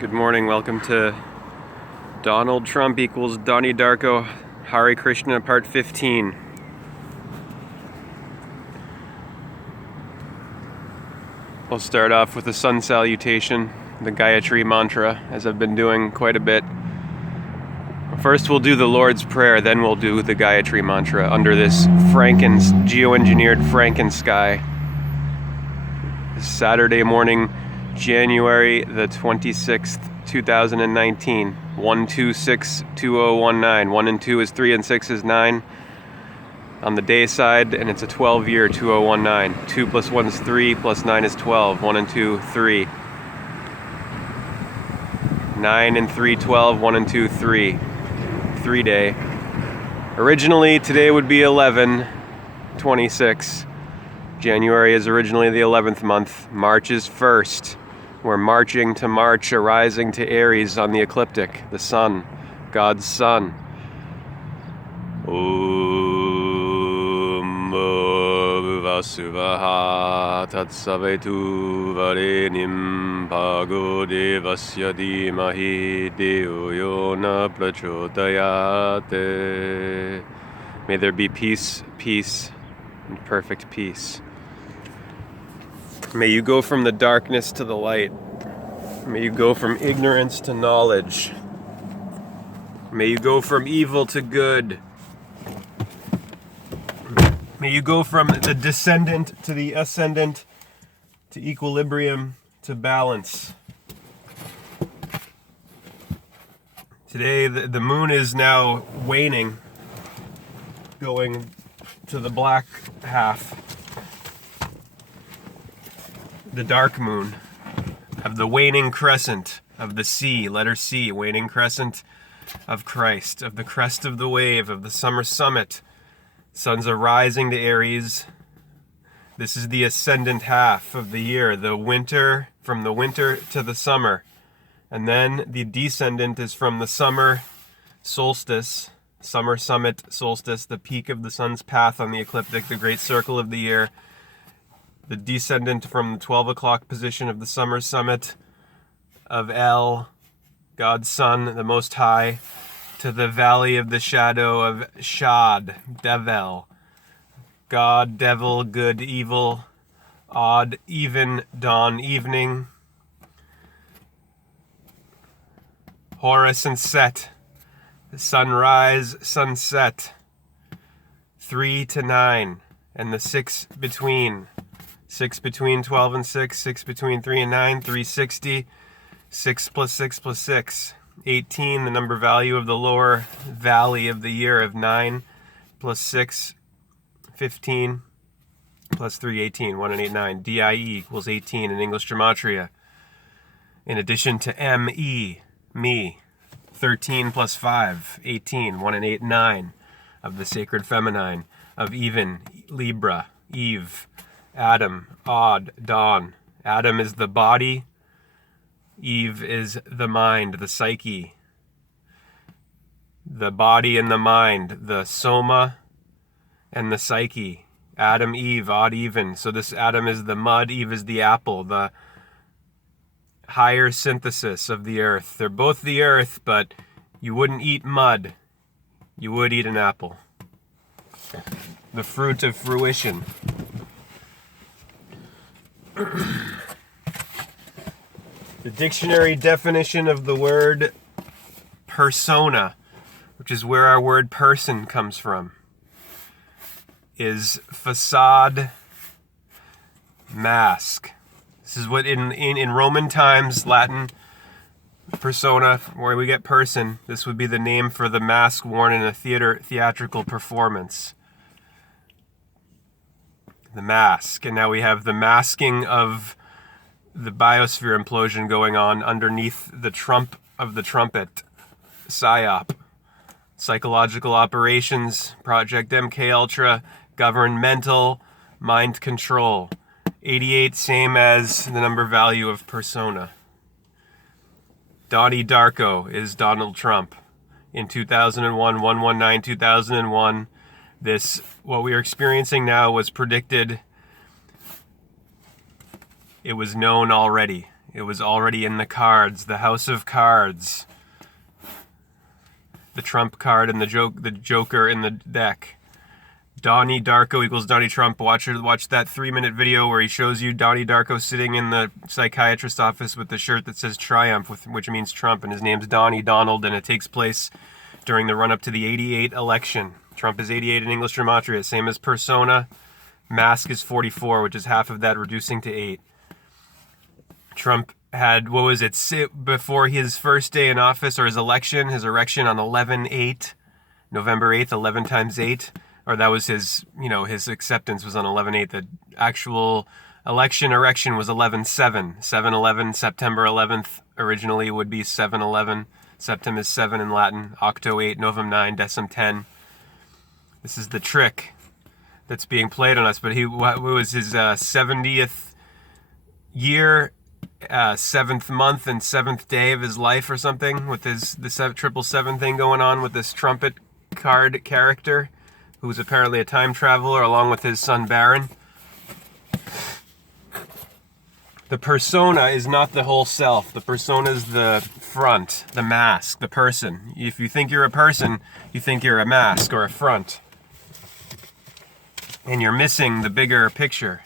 Good morning, welcome to Donald Trump equals Donnie Darko, Hare Krishna part 15. We'll start off with the sun salutation, the Gayatri mantra, as I've been doing quite a bit. First we'll do the Lord's Prayer, then we'll do the Gayatri mantra under this geoengineered Frankensky. Saturday morning, January the 26th, 2019, 1262019. 1 and 2 is 3 and 6 is 9 on the day side, and it's a 12-year 2019. 2 plus 1 is 3 plus 9 is 12. 1 and 2, 3. 9 and 3, 12. 1 and 2, 3. 3 day. Originally, today would be 11/26. January is originally the 11th month. March is 1st. We're marching to March, arising to Aries on the ecliptic, the sun, God's sun. Om Vasuvaha Tatsavetu Varenim Bhago Devasya Dhimahi Deo Yona Prachodayate. May there be peace, peace, and perfect peace. May you go from the darkness to the light. May you go from ignorance to knowledge. May you go from evil to good. May you go from the descendant to the ascendant, to equilibrium, to balance. Today the moon is now waning, going to the black half. The dark moon of the waning crescent of the sea, letter C, waning crescent of Christ, of the crest of the wave, of the summer summit. Sun's arising to Aries. This is the ascendant half of the year, the winter, from the winter to the summer. And then the descendant is from the summer solstice, summer summit solstice, the peak of the sun's path on the ecliptic, the great circle of the year. The descendant from the 12 o'clock position of the summer summit of El, God's Son, the Most High, to the valley of the shadow of Shad, Devil, God, devil, good, evil, odd, even, dawn, evening, Horus and Set, sunrise, sunset, 3 to 9, and the 6 between. 6 between 12 and 6, 6 between 3 and 9, 360, 6 plus 6 plus 6, 18, the number value of the lower valley of the year of 9, plus 6, 15, plus 3, 18, 1 and 8, 9, DIE equals 18 in English gematria. In addition to ME, me, 13 plus 5, 18, 1 and 8, 9, of the sacred feminine, of even, Libra, Eve, Adam, odd, dawn. Adam is the body. Eve is the mind, the psyche. The body and the mind, the soma and the psyche. Adam, Eve, odd, even. So this Adam is the mud, Eve is the apple, the higher synthesis of the earth. They're both the earth, but you wouldn't eat mud. You would eat an apple. The fruit of fruition. The dictionary definition of the word persona, which is where our word person comes from, is facade, mask. This is what in Roman times, Latin, persona, where we get person, this would be the name for the mask worn in a theatrical performance. The mask. And now we have the masking of the biosphere implosion going on underneath the trump of the trumpet. PSYOP. Psychological operations, Project MK Ultra, governmental, mind control. 88, same as the number value of persona. Donnie Darko is Donald Trump. In 2001, 119-2001, this, what we are experiencing now, was predicted. It was known already. It was already in the cards, the house of cards. The trump card and the joker in the deck. Donnie Darko equals Donnie Trump. Watch that 3-minute video where he shows you Donnie Darko sitting in the psychiatrist's office with the shirt that says Triumph, which means Trump, and his name's Donnie Donald, and it takes place during the run-up to the 88 election. Trump is 88 in English gematria, same as persona. Mask is 44, which is half of that, reducing to 8. Trump had, before his first day in office, or his erection on 11/8, November 8th, 11 times 8, or that was his acceptance was on 11/8. The actual erection was 11/7, 7/11, September 11th, originally would be 7/11. Septem is 7 in Latin, Octo 8, Novum 9, Decim 10. This is the trick that's being played on us, but it was his 70th year, 7th month and 7th day of his life or something, with the 777 thing going on with this trumpet card character, who's apparently a time traveler, along with his son Baron. The persona is not the whole self. The persona is the front, the mask, the person. If you think you're a person, you think you're a mask or a front. And you're missing the bigger picture.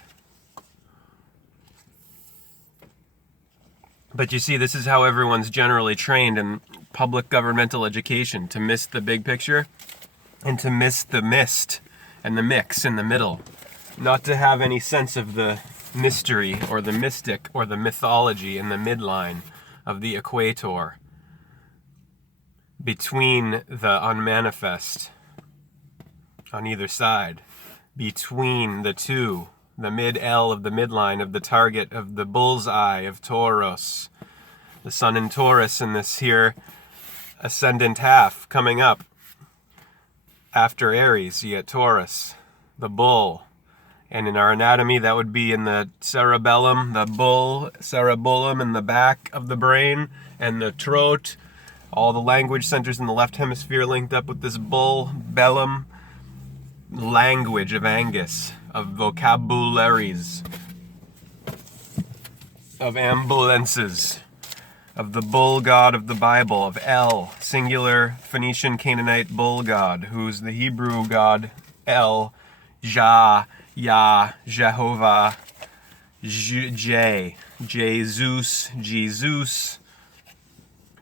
But you see, this is how everyone's generally trained in public governmental education, to miss the big picture and to miss the mist and the mix in the middle. Not to have any sense of the mystery or the mystic or the mythology in the midline of the equator between the unmanifest on either side, between the two, the mid-L of the midline of the target of the bullseye of Taurus, the sun in Taurus in this here ascendant half coming up after Aries. You get Taurus, the bull. And in our anatomy, that would be in the cerebellum, the bull, cerebellum in the back of the brain, and the throat. All the language centers in the left hemisphere linked up with this bull, bellum, language of Angus, of vocabularies, of ambulances, of the bull god of the Bible, of El, singular Phoenician Canaanite bull god, who's the Hebrew god El, Jah, Yah, Jehovah, Jesus,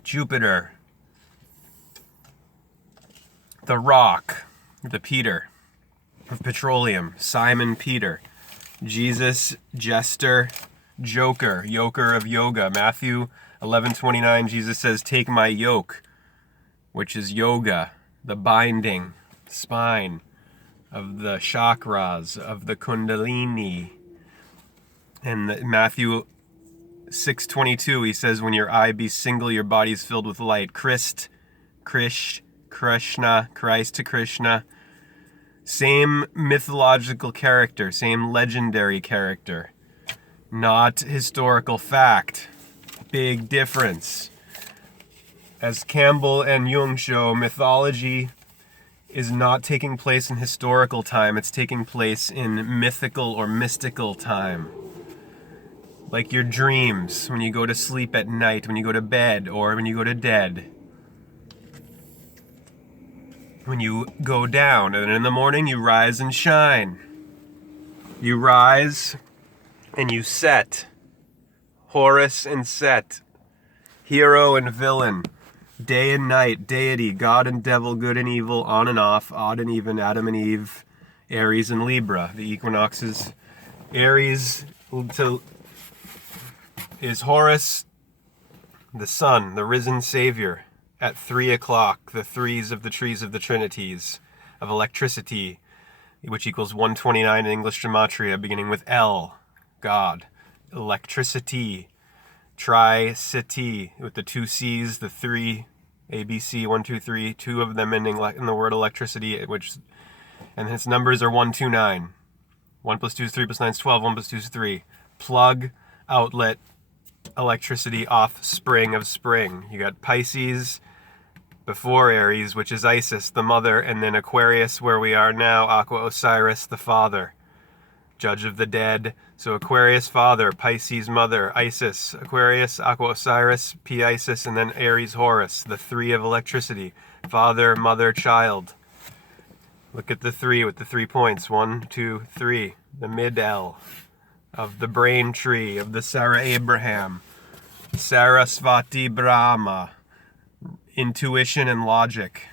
Jupiter, the rock, the Peter of petroleum, Simon Peter, Jesus, jester, joker, yoker of yoga. Matthew 11:29, Jesus says, "Take my yoke," which is yoga, the binding spine of the chakras, of the kundalini. And Matthew 6:22, he says, "When your eye be single, your body is filled with light." Krishna, Christ to Krishna. Same mythological character, same legendary character. Not historical fact. Big difference. As Campbell and Jung show, mythology is not taking place in historical time, it's taking place in mythical or mystical time. Like your dreams, when you go to sleep at night, when you go to bed, or when you go to dead. When you go down, and in the morning you rise and shine. You rise and you set. Horus and Set. Hero and villain. Day and night, deity, God and devil, good and evil, on and off, odd and even, Adam and Eve, Aries and Libra. The equinoxes. Aries is Horus, the sun, the risen savior, at 3 o'clock, the threes of the trees of the trinities, of electricity, which equals 129 in English gematria, beginning with L, God, electricity, Tri-City, with the 2 C's, the 3, ABC, 1, 2, 3, 2 of them ending in the word electricity, and its numbers are 129. 1 plus 2 is 3 plus 9 is 12, 1 plus 2 is 3. Plug, outlet, electricity, offspring of spring. You got Pisces before Aries, which is Isis, the mother, and then Aquarius, where we are now, Aqua Osiris, the father. judge of the dead. So Aquarius father, Pisces mother, Isis, Aquarius, Aqua Osiris, P Isis, and then Aries Horus, the three of electricity, father, mother, child. Look at the three with the 3 points. 1, 2, 3. The mid L of the brain tree of the Sarah Abraham. Sarasvati Brahma. Intuition and logic.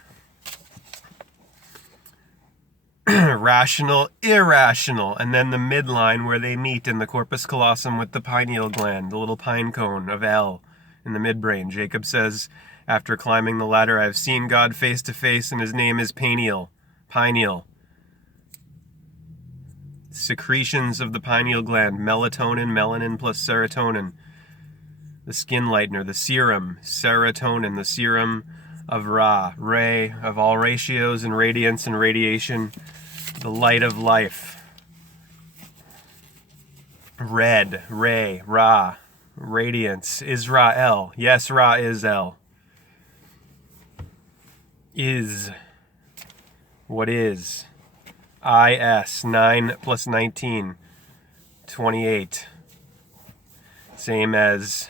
Rational, irrational, and then the midline where they meet in the corpus callosum with the pineal gland, the little pine cone of L in the midbrain. Jacob says, after climbing the ladder, I have seen God face to face, and his name is pineal. Pineal. Secretions of the pineal gland, melatonin, melanin plus serotonin. The skin lightener, the serum, serotonin, the serum of Ra, ray of all ratios and radiance and radiation, the light of life. Red, ray, Ra, radiance, Israel. Yes, Ra is El. Is. What is? IS, 9 plus 19, 28. Same as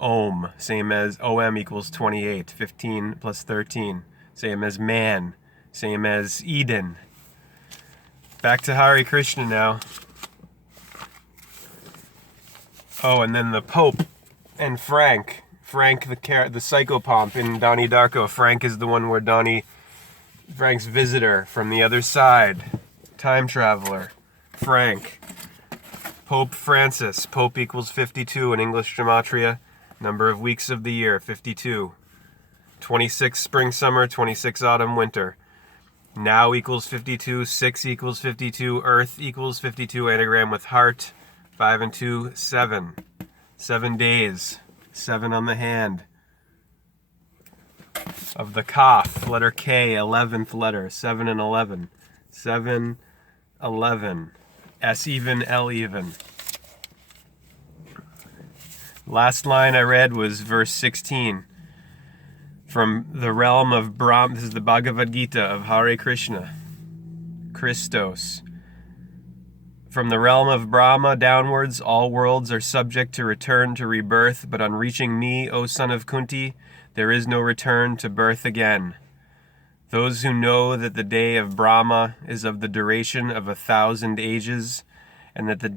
Om, same as OM equals 28, 15 plus 13. Same as man, same as Eden. Back to Hare Krishna now. Oh, and then the Pope and Frank. Frank the psychopomp in Donnie Darko. Frank is the one where Frank's visitor from the other side. Time traveler. Frank. Pope Francis. Pope equals 52 in English gematria. Number of weeks of the year, 52. 26 spring, summer, 26 autumn, winter. Now equals 52, 6 equals 52, earth equals 52, anagram with heart. 5 and 2, 7. 7 days. 7 on the hand. Of the Kaf, letter K, 11th letter, 7 and 11. 7, 11. S even, L even. Last line I read was verse 16. From the realm of Brahma, this is the Bhagavad Gita of Hare Krishna. Christos. From the realm of Brahma downwards, all worlds are subject to return to rebirth, but on reaching me, O son of Kunti, there is no return to birth again. Those who know that the day of Brahma is of the duration of 1,000 ages, and that the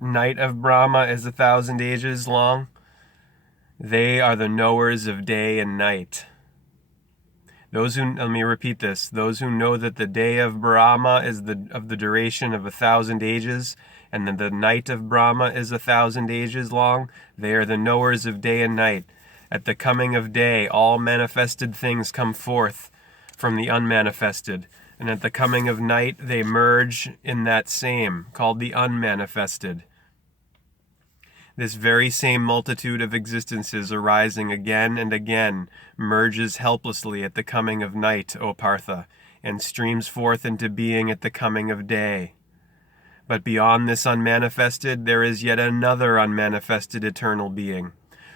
night of Brahma is 1,000 ages long, they are the knowers of day and night. Let me repeat this. Those who know that the day of Brahma is of the duration of 1,000 ages, and that the night of Brahma is 1,000 ages long, they are the knowers of day and night. At the coming of day, all manifested things come forth from the unmanifested, and at the coming of night, they merge in that same, called the unmanifested. This very same multitude of existences arising again and again merges helplessly at the coming of night, O Partha, and streams forth into being at the coming of day. But beyond this unmanifested, there is yet another unmanifested eternal being,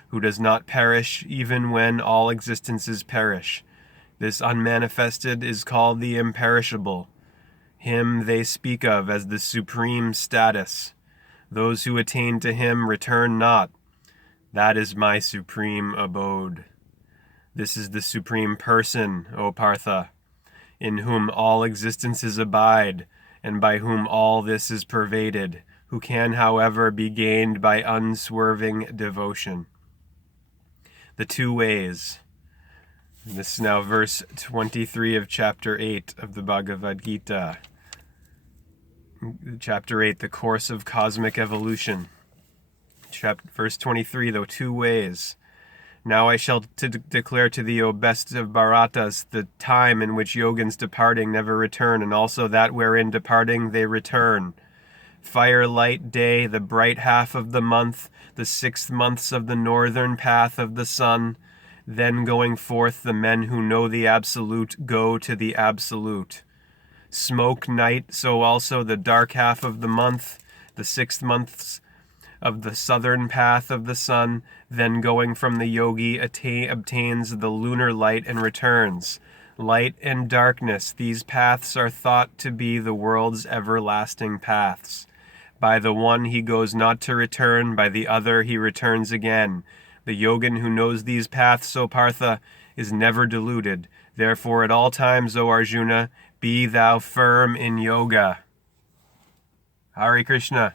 who does not perish even when all existences perish. This unmanifested is called the imperishable. Him they speak of as the supreme status. Those who attain to him return not. That is my supreme abode. This is the supreme person, O Partha, in whom all existences abide, and by whom all this is pervaded, who can, however, be gained by unswerving devotion. The two ways. This is now verse 23 of chapter 8 of the Bhagavad Gita. Chapter 8, the course of cosmic evolution. Verse 23, though, two ways. Now I shall declare to thee, O best of Bharatas, the time in which yogins departing never return, and also that wherein departing they return. Firelight day, the bright half of the month, the 6 months of the northern path of the sun. Then going forth, the men who know the absolute go to the absolute. Smoke night, so also the dark half of the month, the 6 months of the southern path of the sun, then going from the yogi obtains the lunar light and returns. Light and darkness, these paths are thought to be the world's everlasting paths. By the one he goes not to return, by the other he returns again. The yogin who knows these paths, O Partha, is never deluded. Therefore at all times, O Arjuna, be thou firm in yoga. Hare Krishna.